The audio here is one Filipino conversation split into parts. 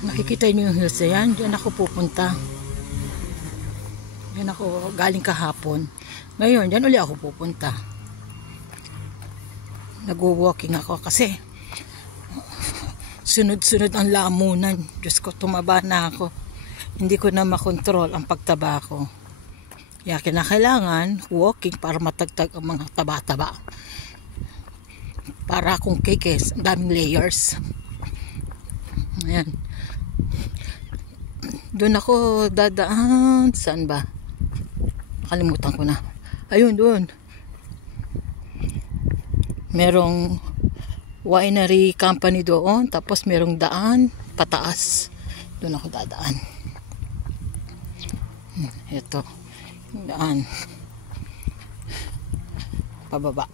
Nakikita niyo yung hills na yan, diyan ako pupunta. Diyan ako galing kahapon. Ngayon, diyan ulit ako pupunta. Nag-walking ako kasi sunod-sunod ang lamunan. Diyos ko, tumaba na ako. Hindi ko na makontrol ang pagtaba ko. Kaya kinakailangan walking para matagtag ang mga taba-taba. Para akong kekes, ang daming layers. Ayan. Doon ako dadaan. Saan ba? Nakalimutan ko na. Ayun, doon. Merong winery company doon. Tapos merong daan pataas. Doon ako dadaan. Ito. Daan. Pababa.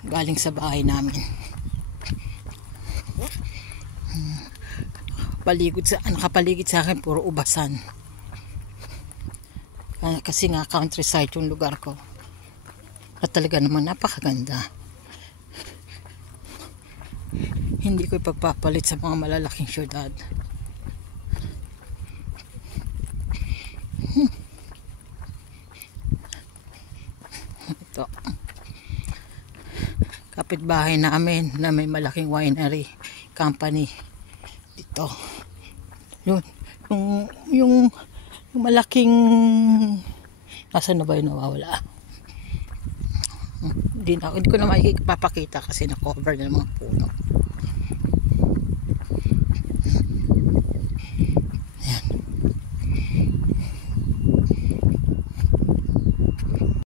Galing sa bahay namin. Nakapaligid sa akin puro ubasan. Kasi nga countryside yung lugar ko. At talaga naman napakaganda. Hindi ko ipagpapalit sa mga malalaking syudad. Ito. Kapitbahay namin na may malaking winery company. Dito. Yung malaking nasaan na ba yung nawawala? Hindi ko na makikipapakita kasi na-cover na ng mga puno.